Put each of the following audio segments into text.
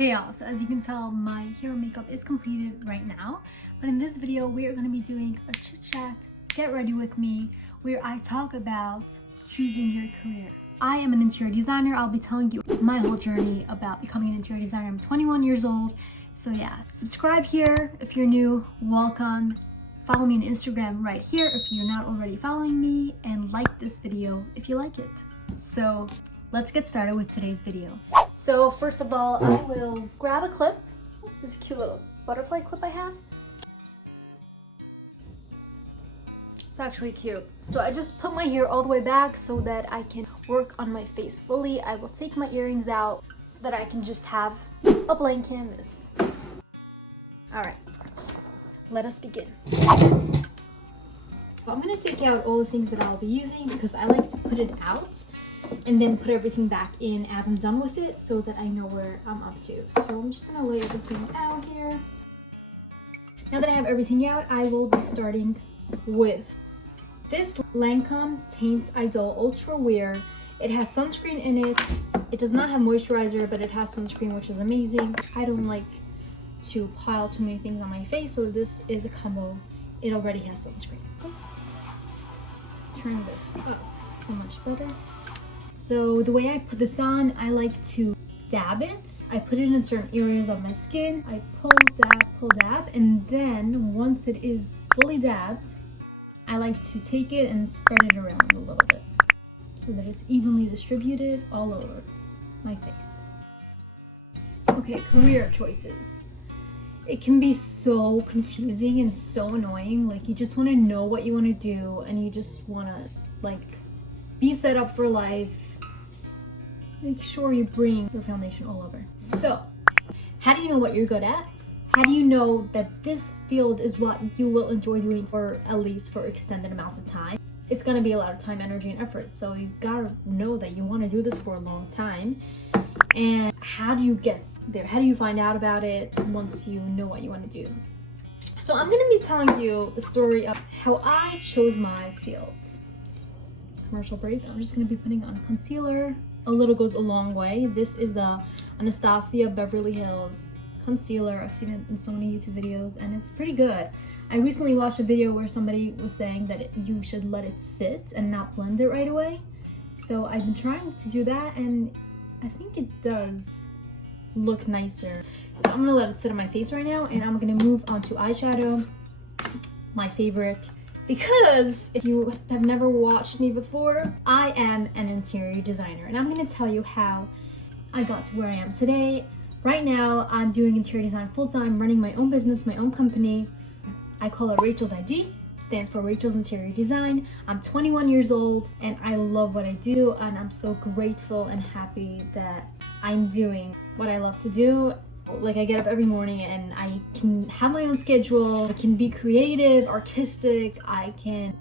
Hey y'all, so as you can tell, my hair and makeup is completed right now. But in this video, we are going to be doing a chit chat, get ready with me, where I talk about choosing your career. I am an interior designer. I'll be telling you my whole journey about becoming an interior designer. I'm 21 years old. So yeah, subscribe here if you're new, welcome. Follow me on Instagram right here if you're not already following me, and like this video if you like it. So let's get started with today's video. So first of all, I will grab a clip. This is a cute little butterfly clip I have. It's actually cute. So I just put my hair all the way back so that I can work on my face fully. I will take my earrings out so that I can just have a blank canvas. All right, let us begin. I'm gonna take out all the things that I'll be using because I like to put it out and then put everything back in as I'm done with it so that I know where I'm up to. So I'm just gonna lay everything out here. Now that I have everything out, I will be starting with this Lancôme Teint Idol Ultra Wear. It has sunscreen in it. It does not have moisturizer, but it has sunscreen, which is amazing. I don't like to pile too many things on my face, so this is a combo. It already has sunscreen. Turn this up so much better. So the way I put this on, I like to dab it. I put it in certain areas of my skin. I pull, dab, and then once it is fully dabbed, I like to take it and spread it around a little bit so that it's evenly distributed all over my face. Okay, career choices. It can be so confusing and so annoying. Like, you just want to know what you want to do and you just want to like be set up for life. Make sure you bring your foundation all over. So how do you know what you're good at? How do you know that this field is what you will enjoy doing for at least for extended amounts of time? It's going to be a lot of time, energy, and effort. So you gotta know that you want to do this for a long time. And how do you get there? How do you find out about it once you know what you want to do? So I'm going to be telling you the story of how I chose my field. Commercial break. I'm just going to be putting on concealer. A little goes a long way. This is the Anastasia Beverly Hills concealer. I've seen it in so many YouTube videos and it's pretty good. I recently watched a video where somebody was saying that you should let it sit and not blend it right away. So I've been trying to do that and I think it does look nicer. So I'm gonna let it sit on my face right now and I'm gonna move on to eyeshadow, my favorite. Because if you have never watched me before, I am an interior designer and I'm gonna tell you how I got to where I am today. Right now, I'm doing interior design full-time, running my own business, my own company. I call it Rachel's ID. Stands for Rachel's Interior Design. I'm 21 years old and I love what I do and I'm so grateful and happy that I'm doing what I love to do. Like, I get up every morning and I can have my own schedule. I can be creative, artistic.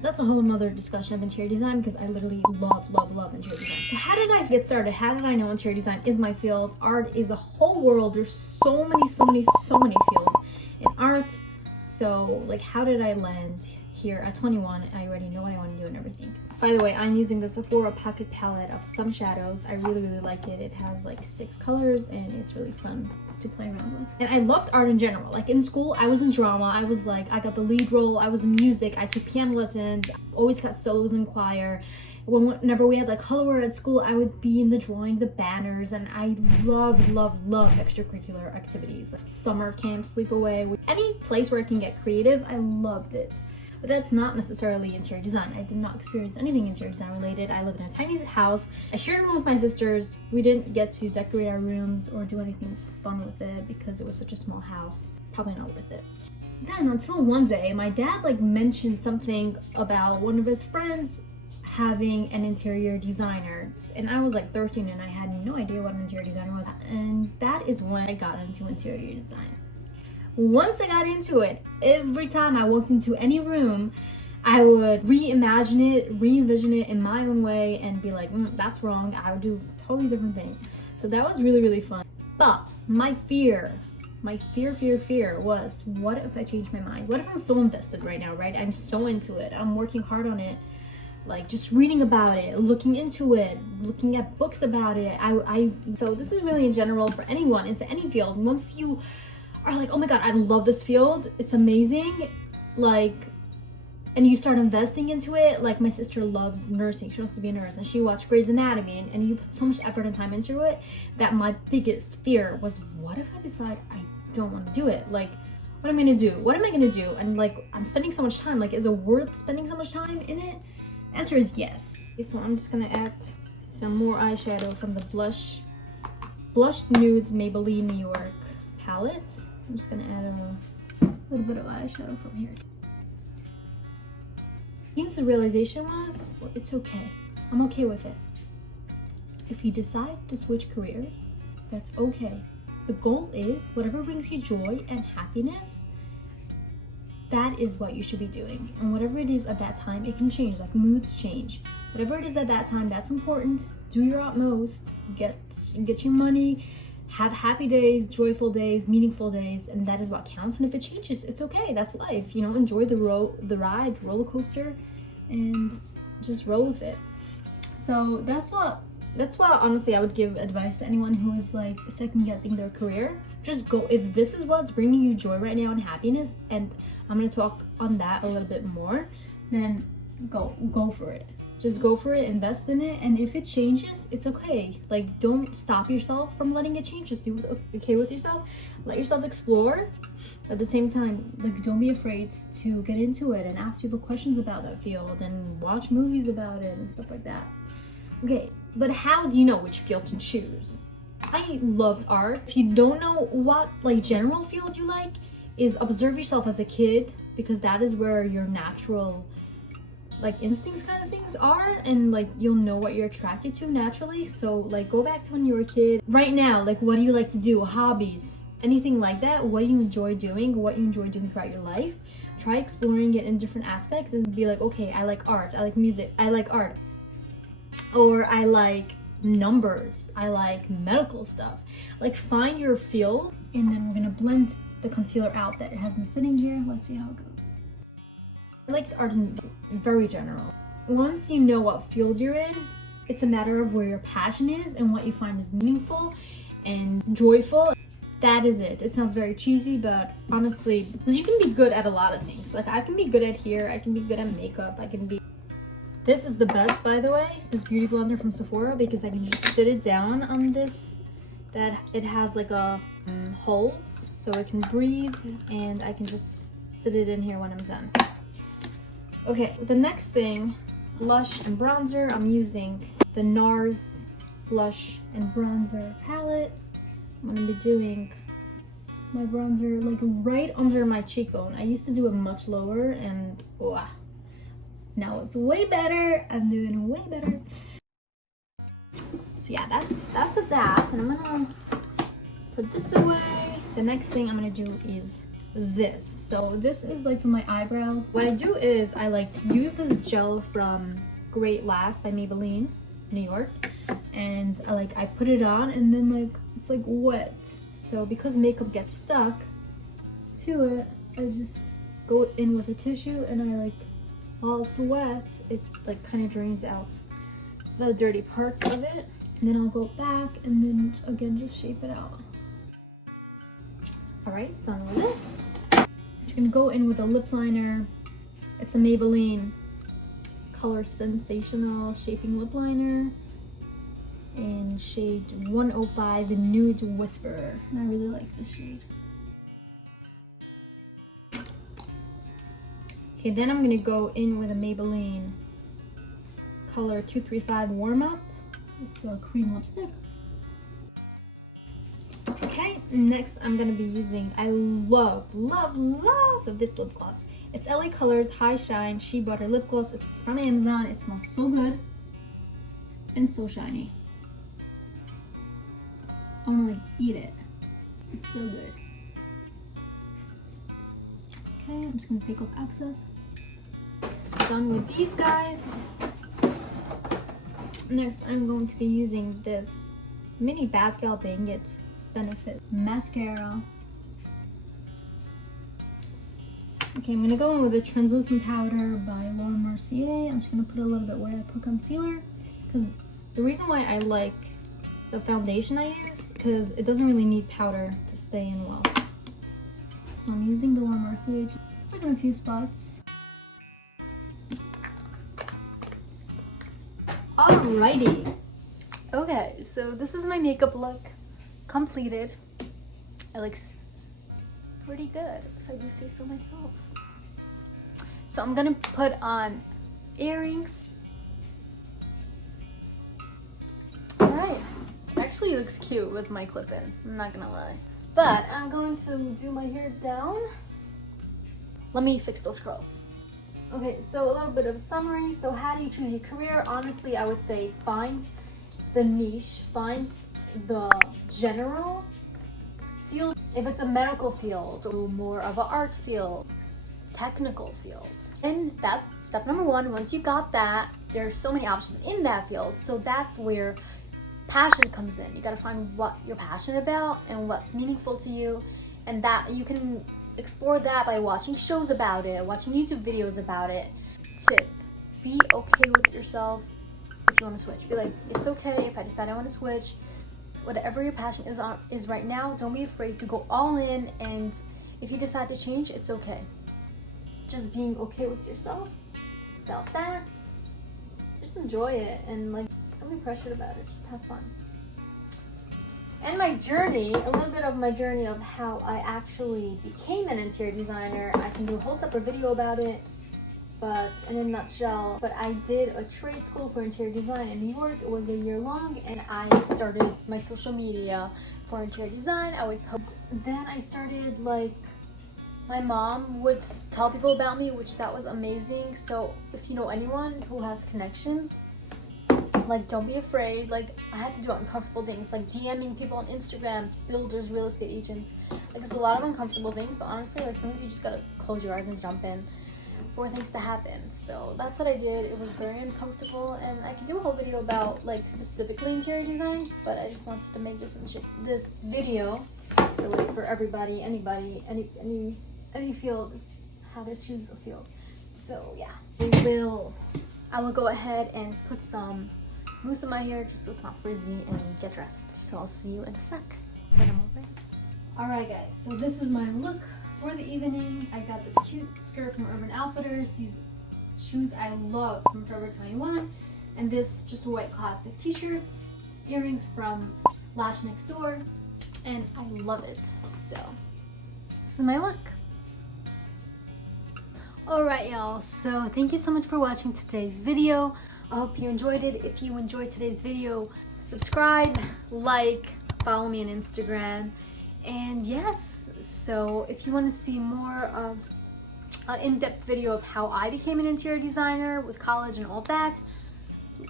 That's a whole nother discussion of interior design because I literally love interior design. So how did I get started? How did I know interior design is my field? Art is a whole world. There's so many fields in art. So like, how did I land here at 21? I already know what I want to do and everything. By the way, I'm using the Sephora pocket palette of some shadows. I really like it. It has like 6 colors and it's really fun to play around with. And I loved art in general. Like, in school, I was in drama. I was like, I got the lead role. I was in music. I took piano lessons. Always got solos in choir. Whenever we had like color at school, I would be in the drawing, the banners, and I love extracurricular activities like summer camp, sleepaway, any place where I can get creative. I loved it. But that's not necessarily interior design. I did not experience anything interior design related. I live in a tiny house. I shared a room with my sisters. We didn't get to decorate our rooms or do anything fun with it because it was such a small house. Probably not worth it. Then until one day, my dad like mentioned something about one of his friends having an interior designer. And I was like 13 and I had no idea what an interior designer was. And that is when I got into interior design. Once I got into it, every time I walked into any room, I would reimagine it, re-envision it in my own way and be like, that's wrong. I would do a totally different thing. So that was really fun. But my fear was, what if I change my mind? What if I'm so invested right now, right? I'm so into it. I'm working hard on it. like just reading about it, looking into it, looking at books about it. So this is really in general for anyone into any field. Once you are like, oh my god, I love this field, it's amazing, like, and you start investing into it. Like my sister loves nursing, she wants to be a nurse, and she watched Grey's Anatomy, and you put so much effort and time into it that my biggest fear was, what if I decide I don't want to do it? Like, what am I gonna do? What am I gonna do? And like, I'm spending so much time, like, is it worth spending so much time in it? Answer is yes. So I'm just gonna add some more eyeshadow from the Blush Nudes Maybelline New York palette. I'm just gonna add a little bit of eyeshadow from here. I think the realization was, it's okay. I'm okay with it. If you decide to switch careers, that's okay. The goal is whatever brings you joy and happiness, that is what you should be doing. And whatever it is at that time, it can change, like moods change. Whatever it is at that time, that's important. Do your utmost, get your money, have happy days, joyful days, meaningful days, and that is what counts. And if it changes, it's okay. That's life. You know, enjoy the ride, roller coaster, and just roll with it. So that's what honestly I would give advice to anyone who is like second guessing their career. Just go. If this is what's bringing you joy right now and happiness, and I'm gonna talk on that a little bit more, then go for it. Just go for it, invest in it, and if it changes, it's okay. Like, don't stop yourself from letting it change. Just be okay with yourself. Let yourself explore. But at the same time, like, don't be afraid to get into it and ask people questions about that field and watch movies about it and stuff like that. Okay, but how do you know which field to choose? I loved art. If you don't know what like general field you like, is observe yourself as a kid, because that is where your natural like instincts kind of things are, and like you'll know what you're attracted to naturally. So like go back to when you were a kid. Right now, like what do you like to do? Hobbies, anything like that? What do you enjoy doing? What you enjoy doing throughout your life? Try exploring it in different aspects and be like, okay, I like art, I like music, I like art, or I like numbers, I like medical stuff. Like find your field, and then we're gonna blend the concealer out that it has been sitting here. Let's see how it goes. I like art in very general. Once you know what field you're in, it's a matter of where your passion is and what you find is meaningful and joyful. That is it. It sounds very cheesy, but honestly, because you can be good at a lot of things. Like I can be good at hair, I can be good at makeup, I can be... This is the best, by the way, this beauty blender from Sephora, because I can just sit it down on this, that it has like a holes so it can breathe, and I can just sit it in here when I'm done. Okay, the next thing, blush and bronzer. I'm using the Nars blush and bronzer palette. I'm gonna be doing my bronzer like right under my cheekbone. I used to do it much lower, and wow, now it's way better. I'm doing way better. So yeah, that's that, and I'm gonna put this away. The next thing I'm gonna do is this. So this is like for my eyebrows. What I do is I like use this gel from Great Lash by Maybelline New York, and I put it on, and then like it's like wet. So because makeup gets stuck to it, I just go in with a tissue, and I like, while it's wet, it like kind of drains out the dirty parts of it, and then I'll go back and then again just shape it out. All right, done with this. I'm just gonna go in with a lip liner. It's a Maybelline Color Sensational Shaping Lip Liner in shade 105, the Nude Whisper. And I really like this shade. Okay, then I'm gonna go in with a Maybelline Color 235 Warm Up. It's a cream lipstick. Okay, next I'm gonna be using, I love this lip gloss. It's LA Colors High Shine Shea Butter Lip Gloss. It's from Amazon. It smells so good and so shiny. I wanna like eat it. It's so good. Okay, I'm just gonna take off excess. Done with these guys. Next, I'm going to be using this mini Bad Gal Bang It Benefit mascara. Okay, I'm gonna go in with a translucent powder by Laura Mercier. CA. I'm just gonna put a little bit where I put concealer, because the reason why I like the foundation I use, because it doesn't really need powder to stay in well. So I'm using the Lancôme CA, just like in a few spots. Alrighty. Okay, so this is my makeup look completed. It looks pretty good, if I do say so myself. So I'm gonna put on earrings. Alright, actually looks cute with my clip-in, I'm not gonna lie. But I'm going to do my hair down. Let me fix those curls. Okay, so a little bit of a summary. So how do you choose your career? Honestly, I would say find the niche, find the general field. If it's a medical field or more of an art field, technical field. And that's step number one. Once you got that, there's so many options in that field. So that's where passion comes in. You gotta find what you're passionate about and what's meaningful to you. And that you can explore that by watching shows about it, watching YouTube videos about it. Tip, be okay with yourself if you want to switch. Be like, it's okay if I decide I want to switch. Whatever your passion is right now, don't be afraid to go all in, and if you decide to change, it's okay. Just being okay with yourself about that. Just enjoy it and like don't be pressured about it, just have fun. And my journey, a little bit of my journey of how I actually became an interior designer. I can do a whole separate video about it, but in a nutshell, but I did a trade school for interior design in New York. It was a year long, and I started my social media for interior design. I would post. Then I started, like, my mom would tell people about me, which that was amazing. So if you know anyone who has connections, like, don't be afraid. Like, I had to do uncomfortable things, like DMing people on Instagram, builders, real estate agents. Like, it's a lot of uncomfortable things, but honestly, like, sometimes you just gotta close your eyes and jump in for things to happen. So that's what I did. It was very uncomfortable, and I could do a whole video about, like, specifically interior design, but I just wanted to make this video, so it's for everybody, anybody, any field. It's how to choose a field. So yeah, I will go ahead and put some mousse in my hair just so it's not frizzy and get dressed. So I'll see you in a sec when I'm all ready. Alright guys, so this is my look for the evening. I got this cute skirt from Urban Outfitters, these shoes I love from Forever 21, and this just a white classic t-shirt, earrings from Lash Next Door, and I love it. So this is my look. Alright y'all, so thank you so much for watching today's video. I hope you enjoyed it. If you enjoyed today's video, subscribe, like, follow me on Instagram. And yes, so if you want to see more of an in-depth video of how I became an interior designer with college and all that,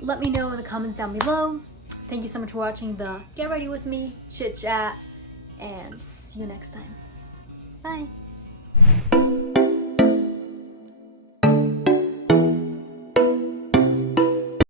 let me know in the comments down below. Thank you so much for watching the Get Ready With Me chit chat, and see you next time. Bye.